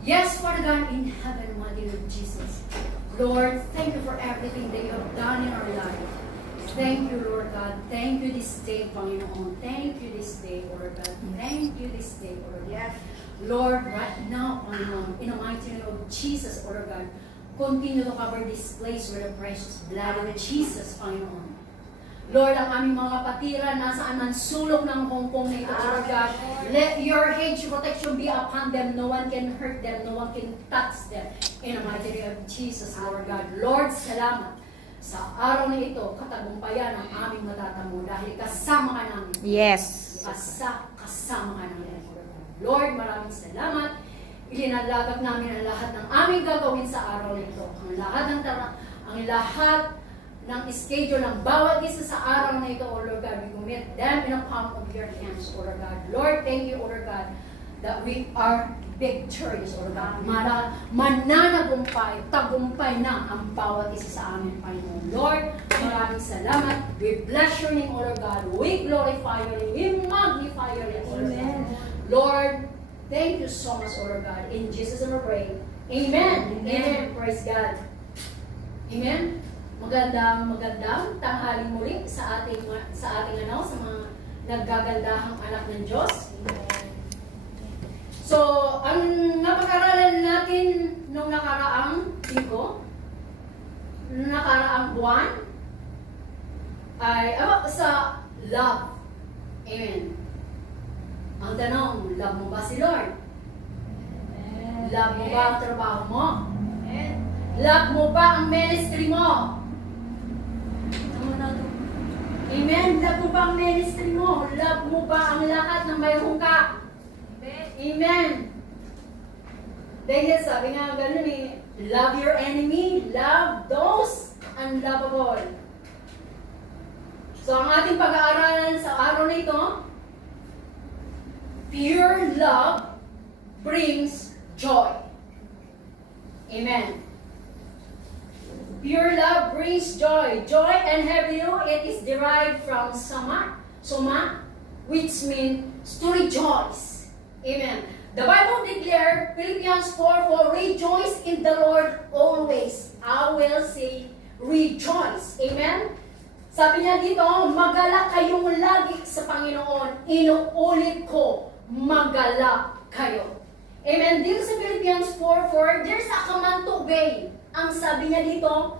Yes, Father God in heaven, mighty Lord Jesus. Lord, thank you for everything that you have done in our life. Thank you, Lord God. Thank you this day, Panginoon. Thank you this day, Lord God. Thank you this day, Lord God. Lord, right now, Panginoon, in the mighty name of Jesus, Lord God, continue to cover this place with the precious blood of Jesus, Panginoon. Lord, ang aming mga kapatiran, nasaan man sulok ng Hong Kong na ito, Lord God, let your hedge protection be upon them. No one can hurt them. No one can touch them. In the mighty name of Jesus, Lord God. Lord, salamat sa araw na ito, katagumpayan ang aming matatamo dahil kasama ka namin. Yes. Kasama ka namin. Lord, maraming salamat. Ilinalagak namin ang lahat ng aming gagawin sa araw na ito. Ang lahat ng schedule ng bawat isa sa araw na ito, O Lord God, we commit them in the palm of your hands, O Lord God. Lord, thank you, O Lord God, that we are victorious, O Lord God. Mananagumpay, tagumpay na ang bawat isa sa amin, Panginoon. Lord, maraming salamat. We bless your name, O Lord God. We glorify your name. We magnify your name, O Lord God. Lord, thank you so much, O Lord God. In Jesus' name we pray. Amen. Amen. Praise God. Amen. Magandang tanghali muli sa ating sa mga naggagandahang anak ng Diyos. So, ang napag-aralan natin nung nakaraang linggo, nung nakaraang buwan, ay about sa love. Amen. Ang tanong, love mo ba si Lord? Love mo ba ang trabaho mo? Love mo ba ang ministry mo? Amen. Love mo ba ang ministry mo? Love mo ba ang lahat ng mayroon ka? Amen. Dahil sabi nga ganun love your enemy, love those unlovable. So ang ating pag-aaralan sa araw na ito, pure love brings joy. Amen. Pure love brings joy. Joy and Hebrew, it is derived from soma, which means to rejoice. Amen. The Bible declares, Philippians 4:4, rejoice in the Lord always. I will say, rejoice. Amen. Sabi niya dito, magalak kayong lagi sa Panginoon. Inuulit ko, magalak kayo. Amen. Dito sa Philippians 4:4, there's a command to obey. Ang sabi niya dito,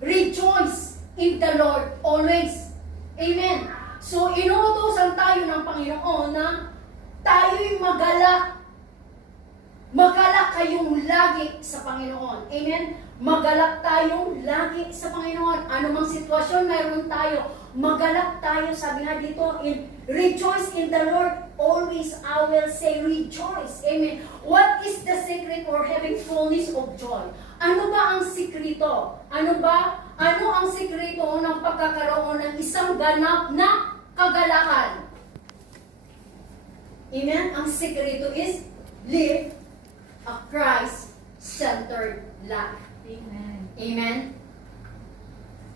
rejoice in the Lord always. Amen. So, inuutosan tayo ng Panginoon na tayo'y magalak. Magalak kayong lagi sa Panginoon. Amen. Magalak tayong lagi sa Panginoon. Ano mang sitwasyon mayroon tayo, magalak tayo. Sabi nga dito, rejoice in the Lord always. I will say rejoice. Amen. What is the secret for having fullness of joy? Ano ba ang sikrito? Ano ang sikrito ng pagkakaroon ng isang ganap na kagalakan? Amen? Ang sikrito is live a Christ-centered life. Amen. Amen?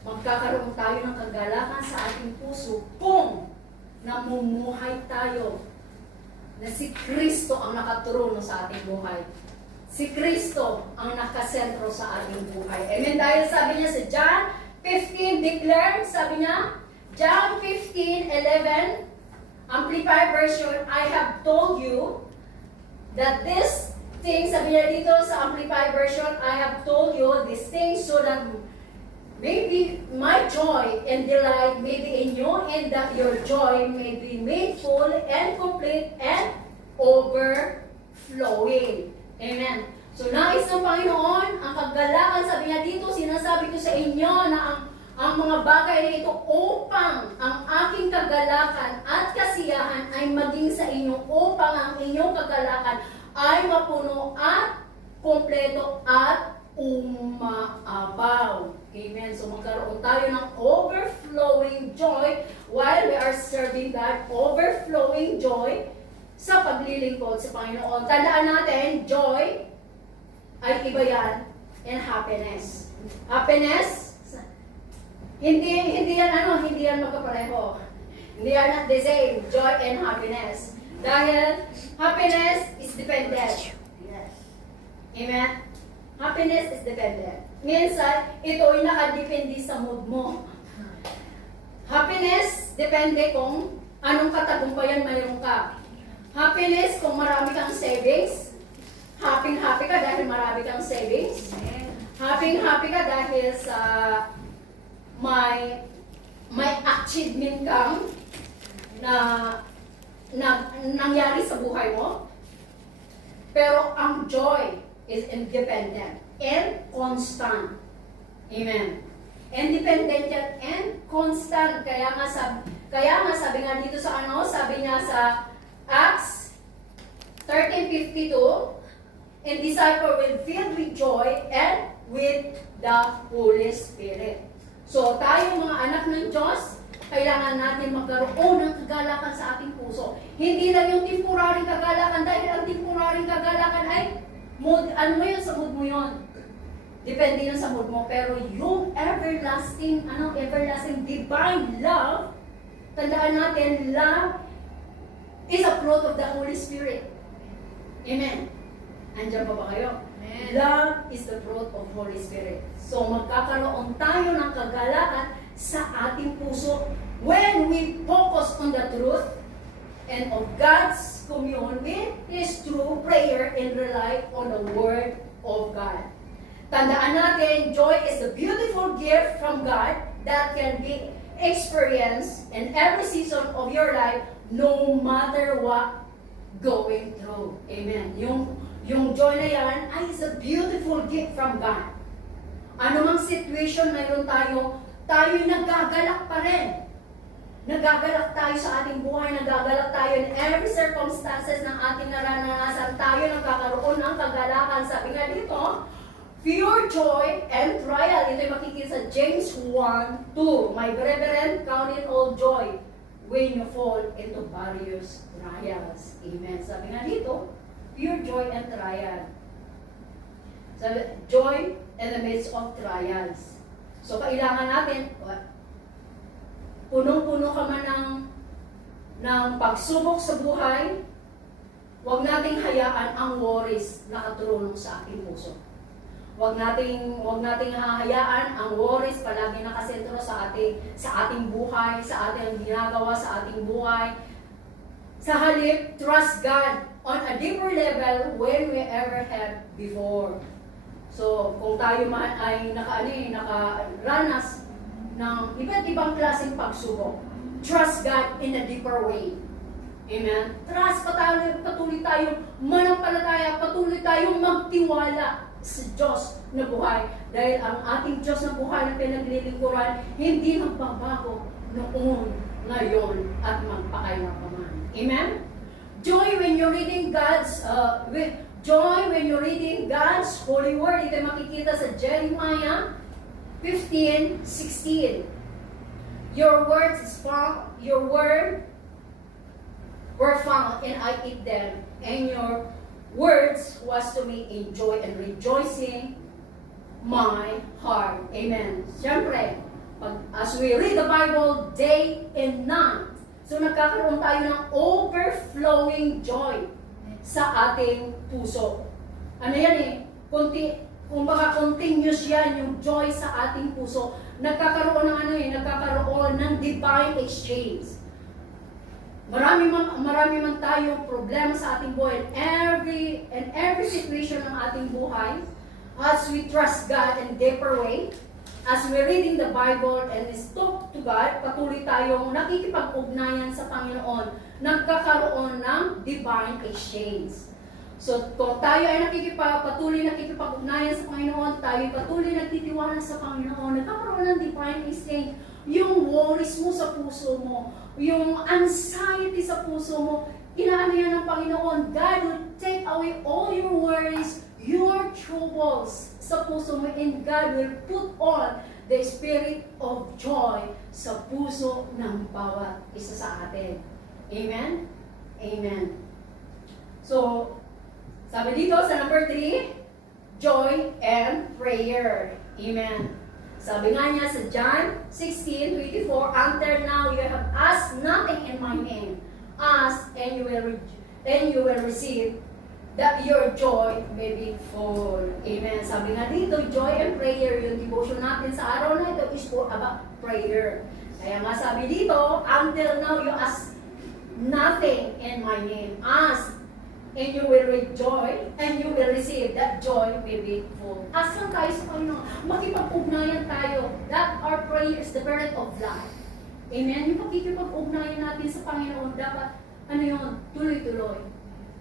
Magkakaroon tayo ng kagalakan sa ating puso kung namumuhay tayo na si Kristo ang nakatrono sa ating buhay. Si Kristo ang nakasentro sa ating buhay. Amen? Dahil sabi niya sa John 15, declare, sabi niya, John 15:11, Amplified Version, I have told you that this thing, sabi niya dito sa Amplified Version, I have told you these things so that maybe my joy and delight may be in you and that your joy may be made full and complete and overflowing. Amen. So, nais ng Panginoon, ang kagalakan, sabi niya dito, sinasabi ko sa inyo na ang mga bagay na ito upang ang aking kagalakan at kasiyahan ay maging sa inyo, upang ang inyong kagalakan ay mapuno at kompleto at umaabaw. Amen. So, magkaroon tayo ng overflowing joy while we are serving God. Overflowing joy sa paglilingkod sa Panginoon. Tandaan natin, joy ay iba yan, and happiness. Happiness, hindi yan magkapareho. They are not the same, joy and happiness. Dahil happiness is dependent. Yes. Amen? Happiness is dependent. Minsan, ito ay nakadepende sa mood mo. Happiness, depende kung anong katagumpayan mayroon ka. Happiness, kung marami kang savings. Happy ka dahil marami kang savings. Happy ka dahil sa may achievement kang na nangyari sa buhay mo. Pero ang joy is independent and constant. Amen. Independent yan and constant. Kaya nga sabi nga dito sa sabi nga sa Acts 13:52, and disciple will filled with joy and with the Holy Spirit. So tayo mga anak ng Diyos, kailangan natin magkaroon ng kagalakan sa ating puso. Hindi lang yung temporary kagalakan, dahil ang temporary kagalakan ay mood, ano mo yun, sa mood mo yun. Depende yun sa mood mo. Pero yung everlasting divine love, tandaan natin, love is a fruit of the Holy Spirit. Amen. Andiyan pa ba kayo? Amen. Love is the fruit of Holy Spirit. So magkakaroon tayo ng kagalakan sa ating puso when we focus on the truth and of God's commune with His true prayer and rely on the Word of God. Tandaan natin, joy is a beautiful gift from God that can be experienced in every season of your life, no matter what going through. Amen. Yung joy na yan ay is a beautiful gift from God. Ano mang situation mayroon tayo'y nagagalak pa rin. Nagagalak tayo sa ating buhay, nagagalak tayo in every circumstances ng ating naranasan. Tayo nagkakaroon ng kagalakan. Sabi nga dito, pure joy and trial. Ito'y makikita sa James 1:2. My brethren, count it all joy when you fall into various trials. Amen. Sabi nga dito, pure joy and trial. Sabi, joy in the midst of trials. So, kailangan natin, punong-puno ka man ng pagsubok sa buhay, huwag nating hayaan ang worries na katulong sa ating puso. Huwag nating hahayaan ang worries palagi nakasentro sa ating buhay, sa ating ginagawa sa ating buhay. Sa halip, trust God on a deeper level when we ever have before. So, kung tayo man ay nakaranas ng iba't ibang klaseng pagsubok, trust God in a deeper way. Amen? Trust, patuloy tayong manampalataya, patuloy tayong magtiwala sa Diyos na buhay. Dahil ang ating Diyos na buhay na pinaglilingkuran, hindi magbabago noon, ngayon, at magpakailanman. Amen? Joy when you're reading God's holy word. Ito makikita sa Jeremiah 15:16. Your word were found, and I eat them, and your words was to me in joy and rejoicing my heart. Amen. Siyempre, as we read the Bible day and night, so nagkakaroon tayo ng overflowing joy sa ating puso. Ano yan eh? Kumbaga continuous yan yung joy sa ating puso. Nagkakaroon ng divine exchange. Marami man tayong problema sa ating buhay, and every situation ng ating buhay, as we trust God in deeper way, as we're reading the Bible and we talk to God, patuloy tayong nakikipag-ugnayan sa Panginoon, nagkakaroon ng divine exchange. So, kung tayo ay patuloy nakikipag-ugnayan sa Panginoon, tayo patuloy nagtitiwala sa Panginoon, nagkakaroon ng divine exchange. Yung worries mo sa puso mo, yung anxiety sa puso mo, inaano yan ng Panginoon. God will take away all your worries, your troubles sa puso mo, and God will put on the spirit of joy sa puso ng bawat isa sa atin. Amen? Amen. So, sabi dito sa number 3, joy and prayer. Amen. Sabi nga niya sa John 16:24, until now you have asked nothing in my name. Ask and you will receive, that your joy may be full. Amen. Sabi nga dito, joy and prayer, yung devotion natin sa araw na ito is for about prayer. Kaya nga sabi dito, until now you ask nothing in my name. Ask, and you will rejoice, and you will receive. That joy will be full. Ask lang tayo sa Panginoon. Makipag-ugnayan tayo. That our prayer is the parent of life. Amen? Yung pakikipag-ugnayan natin sa Panginoon, dapat, ano yun, tuloy-tuloy.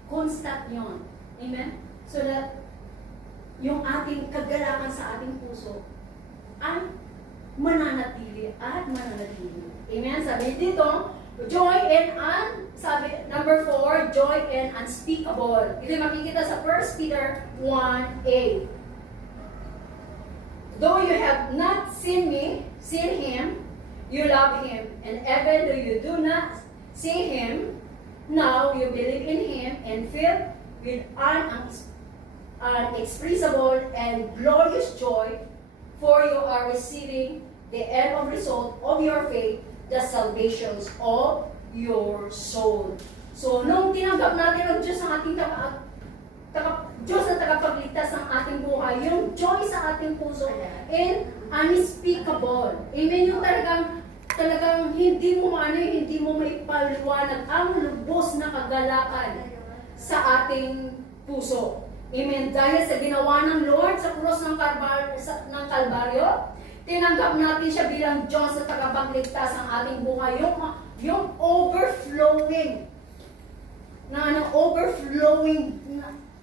Constant yun. Amen? So that, yung ating kagalakan sa ating puso, ay mananatili at mananatili. Amen? Sabi dito, joy and sabi, number 4, joy and unspeakable. Ito makikita sa 1 Peter 1:8. Though you have not seen him, you love him. And even though you do not see him, now you believe in him and filled with unexpressible and glorious joy, for you are receiving the end of result of your faith, the salvations of your soul. So, nung tinanggap natin ang Diyos ang ating Diyos na tagapagligtas ng ating buhay, yung joy sa ating puso, and unspeakable. Amen? Yung talagang hindi mo may paliwanag ang lubos na kagalakan sa ating puso. Amen? Dahil sa ginawa ng Lord sa krus ng Kalbaryo, tinanggap natin siya bilang Diyos na tagapagligtas ng ating buhay. Yung overflowing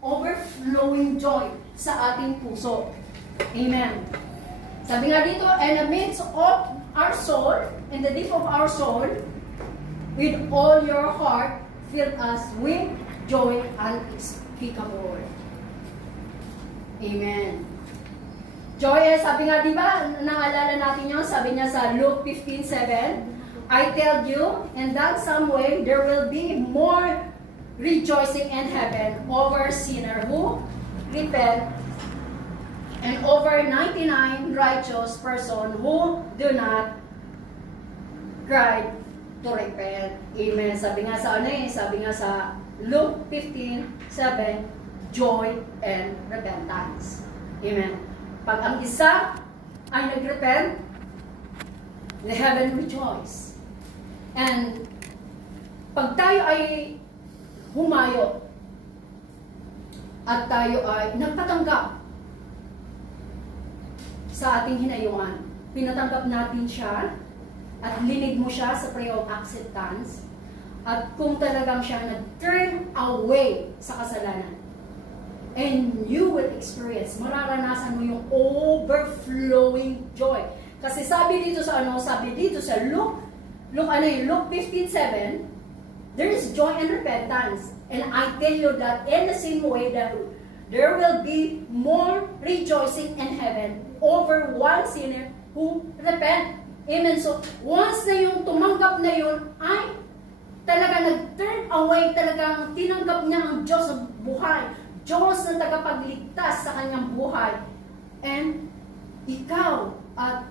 overflowing joy sa ating puso. Amen. Sabi nga dito, in the midst of our soul, in the deep of our soul, with all your heart, fill us with joy unspeakable. Amen. Joy, sabi nga, di ba, naalala natin yun, sabi niya sa Luke 15:7, I tell you, in that some way, there will be more rejoicing in heaven over sinner who repent, and over 99 righteous person who do not cry to repent. Amen. Sabi nga sa sabi nga sa Luke 15:7, joy and repentance. Amen. Pag ang isa ay nag-repent, the heaven rejoice. And pag tayo ay humayo at tayo ay nagpatanggap sa ating hinayuan, pinatanggap natin siya at linig mo siya sa prayer of acceptance, at kung talagang siya nag-turn away sa kasalanan, and you will experience, mararanasan mo yung overflowing joy. Kasi sabi dito sa Luke 15:7, there is joy and repentance. And I tell you that in the same way that there will be more rejoicing in heaven over one sinner who repent. Amen. So, once na yung tumanggap na yun, ay talaga nag-turn away, talagang tinanggap niya ang Diyos sa buhay. Diyos na tagapagligtas sa kanyang buhay. And ikaw at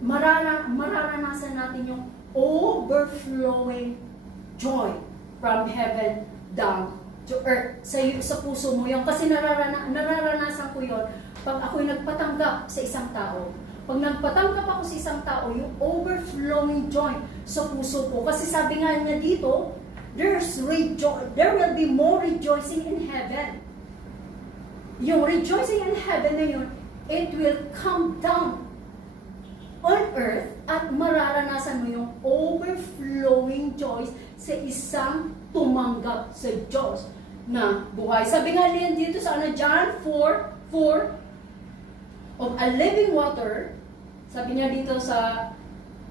mararanasan natin yung overflowing joy from heaven down to earth. Sa puso mo yun. Kasi nararanasan ko yun pag ako'y nagpatanggap sa isang tao. Pag nagpatanggap ako sa isang tao, yung overflowing joy sa puso ko. Kasi sabi nga niya dito, there will be more rejoicing in heaven. Yung rejoicing in heaven na yun, it will come down on earth at mararanasan mo yung overflowing joy sa isang tumanggap sa Diyos na buhay. Sabi nga niyan dito sa John 4:4, of a living water, sabi niya dito sa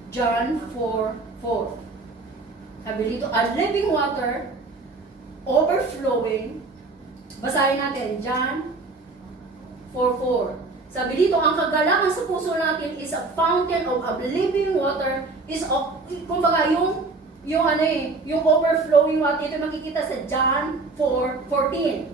John 4:4. Sabi dito, a living water overflowing. Basahin natin, John 4:4. Sabi dito, ang kagalakan sa puso natin is a fountain of a living water, is kumbaga yung overflowing water. Ito makikita sa John 4:14.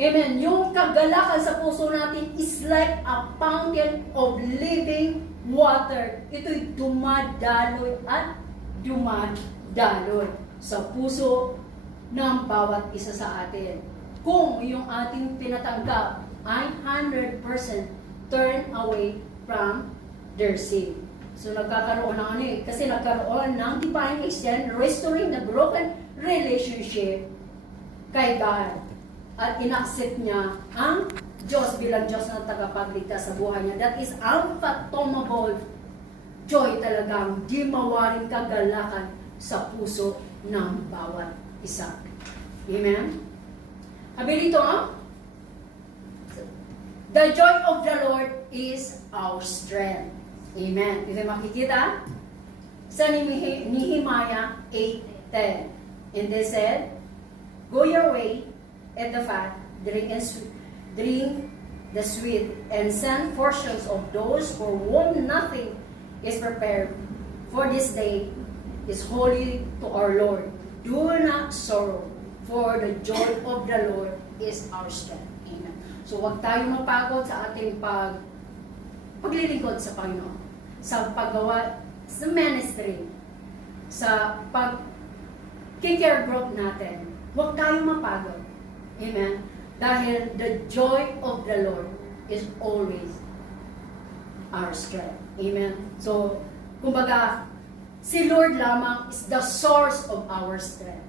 Amen. Yung kagalakan sa puso natin is like a fountain of living water. Ito'y dumadaloy at dumadaloy sa puso ng bawat isa sa atin. Kung yung ating tinatanggap ay 100% turn away from their sin. So nagkakaroon ng kasi nagkaroon ng divine exchange, restoring the broken relationship kay God. At inaccept niya ang Diyos bilang Diyos na tagapagligtas sa buhay niya. That is unfathomable joy talagang di mawaring kagalakan sa puso ng bawat isa. Amen? Sabi dito, the joy of the Lord is our strength. Amen. Ito makikita sa Nehemiah 8:10. And they said, go your way at the fat, drink the sweet, and send portions of those for whom nothing is prepared. For this day is holy to our Lord. Do not sorrow, for the joy of the Lord is our strength. Amen. So huwag tayo mapagod sa ating paglilingkod sa Panginoon, sa paggawa sa ministry, sa care group natin. Huwag tayo mapagod. Amen. Dahil the joy of the Lord is always our strength. Amen. So, kumbaga, si Lord lamang is the source of our strength.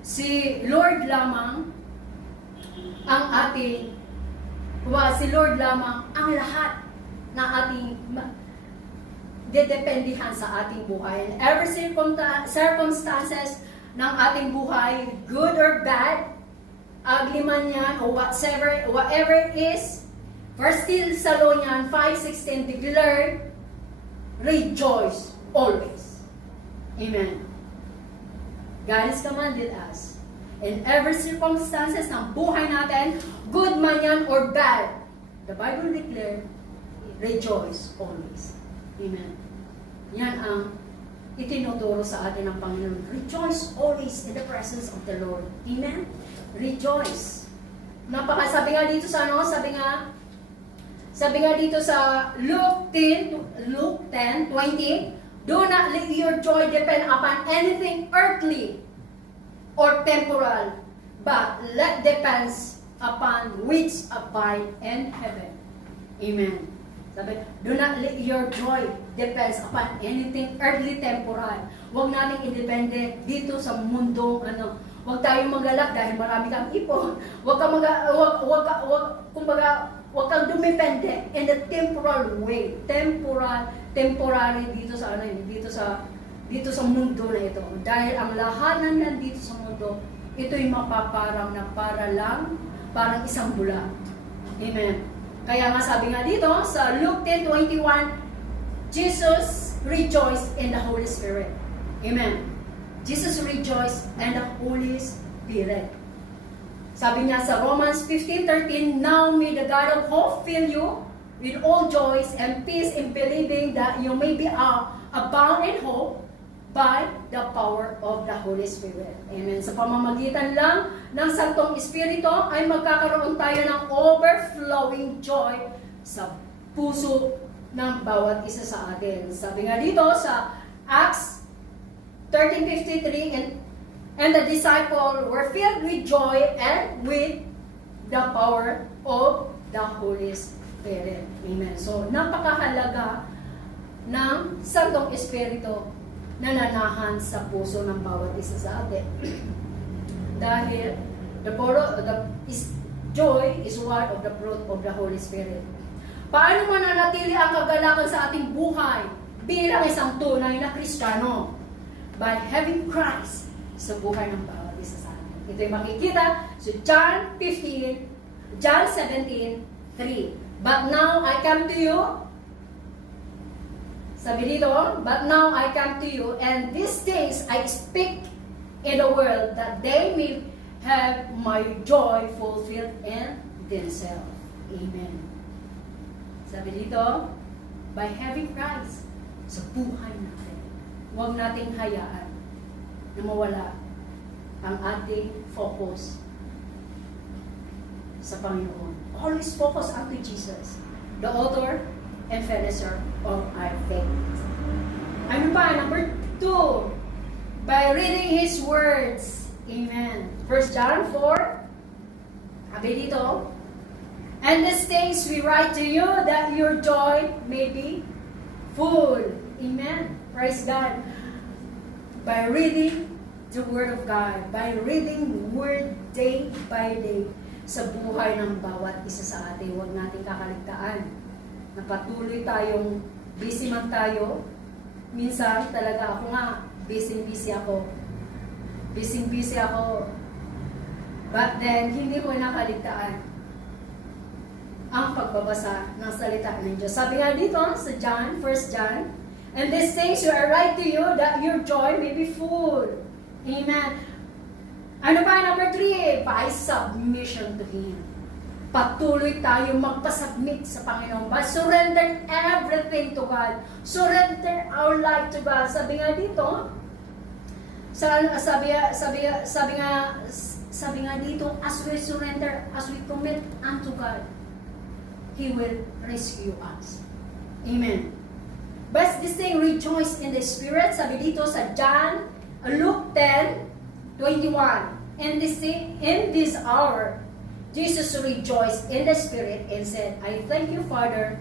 Si Lord lamang ang ating, si Lord lamang ang lahat na ating dedependihan sa ating buhay. And every circumstances ng ating buhay, good or bad, ugly man yan, or whatever it is, 1 Thessalonians 5:16 declared, rejoice always. Amen. God has commanded us. In every circumstances ng buhay natin, good man yan or bad, the Bible declared, rejoice always. Amen. Yan ang itinuturo sa atin ng Panginoon. Rejoice always in the presence of the Lord. Amen? Rejoice. Sabi nga dito sa sabi nga dito sa Luke 10:20, do not let your joy depend upon anything earthly or temporal, but let depends upon which abide in heaven. Amen. Sabi, do not let your joy depends upon anything earthly, temporal. Huwag nating independent dito sa mundong Huwag tayong magalak dahil marami kang ipon. Huwag kang dumepende in the temporal way. Temporary dito sa mundo na ito. Dahil ang lahat ng nandito sa mundo, ito'y mapaparang na parang isang bula. Amen. Kaya nga sabi nga dito sa Luke 10:21, Jesus rejoiced in the Holy Spirit. Amen. Jesus rejoiced in the Holy Spirit. Sabi niya sa Romans 15:13, now may the God of hope fill you with all joys and peace in believing that you may be abound in hope by the power of the Holy Spirit. Amen. Sa pamamagitan lang ng Santong Espiritu ay magkakaroon tayo ng overflowing joy sa puso ng bawat isa sa atin. Sabi nga dito sa Acts 13:53, and the disciples were filled with joy and with the power of the Holy Spirit. Amen. So, napakahalaga ng Santong Espiritu na nanahan sa puso ng bawat isa sa atin. Dahil joy is one of the fruit of the Holy Spirit. Paano mananatili ang kagalakan sa ating buhay bilang isang tunay na Kristiyano? By having Christ sa buhay ng bawat isa sa atin. Ito'y makikita sa John 17:3. But now I come to you. Sabi dito, but now I come to you, and these things I speak in the world, that they may have my joy fulfilled in themselves. Amen. Sabi dito, by having Christ sa buhay natin. Huwag nating hayaan na mawala ang ating focus sa Panginoon. Always focus unto Jesus, the author and finisher of our faith. Ano pa? Number 2, by reading His words Amen. 1 John 4, sabi dito, and these things we write to you that your joy may be full. Amen. Praise God. By reading the Word of God, by reading Word day by day sa buhay ng bawat isa sa atin, huwag natin kakaligtaan na patuloy tayong busy man tayo. Minsan talaga ako nga, busy ako. Busy ako. But then, hindi ko nakaligtaan ang pagbabasa ng salita ng Diyos. Sabi nga dito sa John, 1 John, and these things you are write to you that your joy may be full. Amen. Ano pa, number 3? By submission to Him. Patuloy tayo magpasubmit sa Panginoon. By surrender everything to God. Surrender our life to God. Sabi nga dito, sabi nga dito, as we surrender, as we commit unto God, He will rescue us. Amen. But this thing, rejoice in the Spirit. Sabi dito sa Luke 10:21. In this hour, Jesus rejoiced in the Spirit and said, I thank you, Father,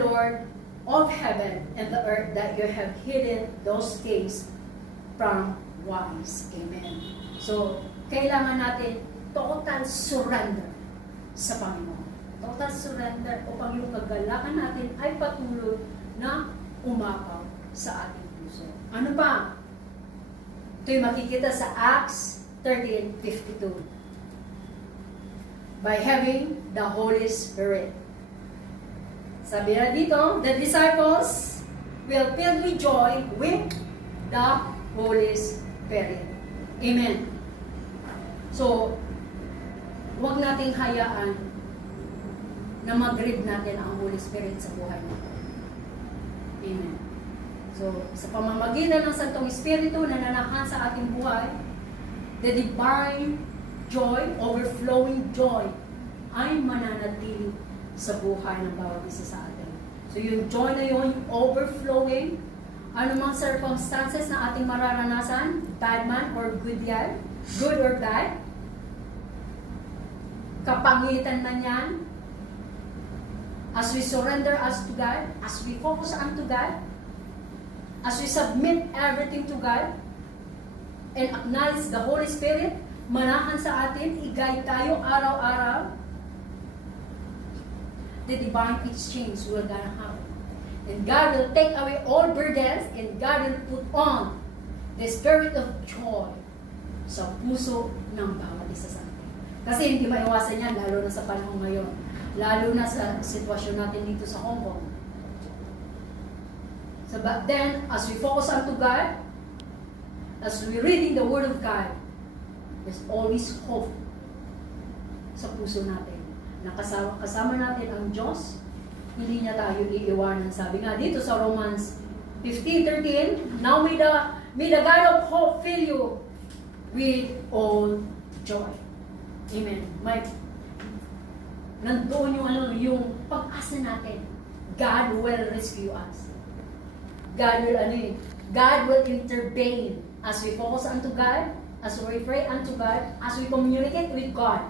Lord of heaven and the earth, that you have hidden those things from wise. Amen. So, kailangan natin total surrender sa Panginoon. Total surrender upang yung kagalakan natin ay patuloy na umapaw sa ating puso. Ano pa? Ito'y makikita sa Acts 13:52. By having the Holy Spirit. Sabi na dito, the disciples will filled with joy with the Holy Spirit. Amen. So, huwag nating hayaan na mag-read natin ang Holy Spirit sa buhay natin. Amen. So, sa pamamagitan ng Santong Espiritu na nananahan sa ating buhay, the divine joy, overflowing joy, ay mananatili sa buhay ng bawat isa sa atin. So, yung joy na yun, yung overflowing, anumang circumstances na ating mararanasan, bad man or good yan, good or bad, kapangitan man yan, as we surrender us to God, as we focus unto God, as we submit everything to God, and acknowledge the Holy Spirit, manahan sa atin, i-guide tayo araw-araw, the divine exchange will gonna happen. And God will take away all burdens, and God will put on the spirit of joy sa puso ng bawat isa sa atin. Kasi hindi maiwasan yan, lalo na sa panahon ngayon. Lalo na sa sitwasyon natin dito sa Hong Kong. So, but then, as we focus unto God, as we reading the Word of God, there's always hope sa puso natin. Kasama natin ang Diyos, hindi niya tayo iiwanan. Sabi nga dito sa Romans 15:13, now may the God of hope fill you with all joy. Amen. Nandoon yung pag-asa natin. God will rescue us. God will intervene as we focus unto God, as we pray unto God, as we communicate with God.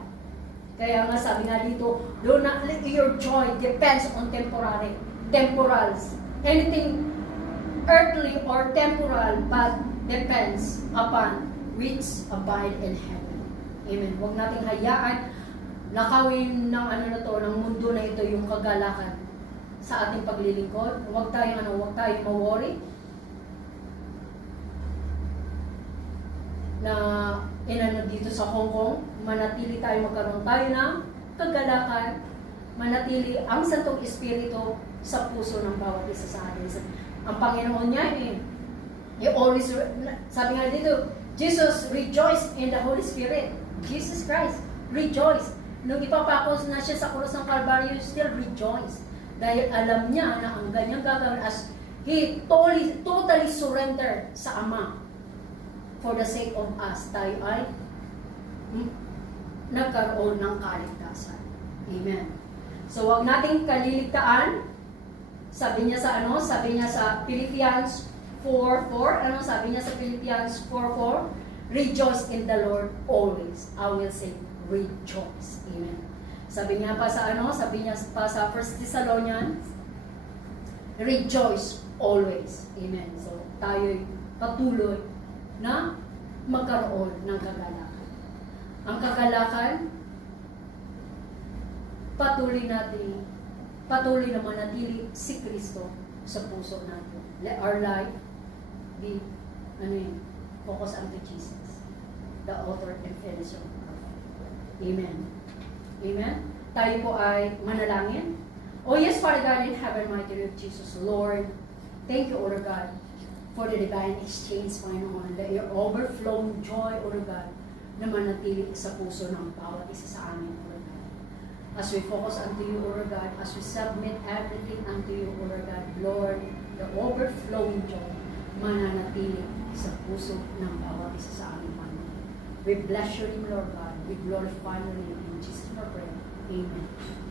Kaya nga sabi nga dito, do not let your joy depends on temporals. Anything earthly or temporal, but depends upon which abide in heaven. Amen. Huwag nating hayaan nakawin ng ng mundo na ito yung kagalakan sa ating paglilingkod. Huwag tayong ma-worry na dito sa Hong Kong, manatili tayo, magkaroon tayo ng kagalakan, manatili ang Santong Espiritu sa puso ng bawat isa sa atin. Ang Panginoon niya, He always, sabi nga dito, Jesus rejoiced in the Holy Spirit. Jesus Christ rejoiced. Nung ipapakos na siya sa krus ng Calvary, still rejoice. Dahil alam niya na ang ganyang gagawin as He totally surrender sa Ama. For the sake of us, tayo ay nagkaroon ng kaligtasan. Amen. So, wag nating kaliligtaan. Sabi niya sa Philippians 4:4. Sabi niya sa Philippians 4:4? Rejoice in the Lord always. I will say, rejoice. Amen. Sabi niya pa sa sabi niya pa sa 1 Thessalonians, rejoice always. Amen. So, tayo'y patuloy na magkaroon ng kagalakan. Ang kagalakan, patuloy na manatili si Kristo sa puso natin. Let our life be, focus unto Jesus, the author and finisher of our faith. Amen. Amen. Tayo po ay manalangin. Oh yes, Father God in heaven, mighty name of Jesus, Lord, thank you, O Lord God, for the divine exchange, Panginoon, that your overflowing joy, O Lord God, na manatili sa puso ng bawat isa sa amin, O Lord God. As we focus unto you, O Lord God, as we submit everything unto you, O Lord God, Lord, the overflowing joy, mananatili sa puso ng bawat isa sa amin, Panginoon. We bless your name, Lord God. We glorify your name. In Jesus' name, we pray. Amen.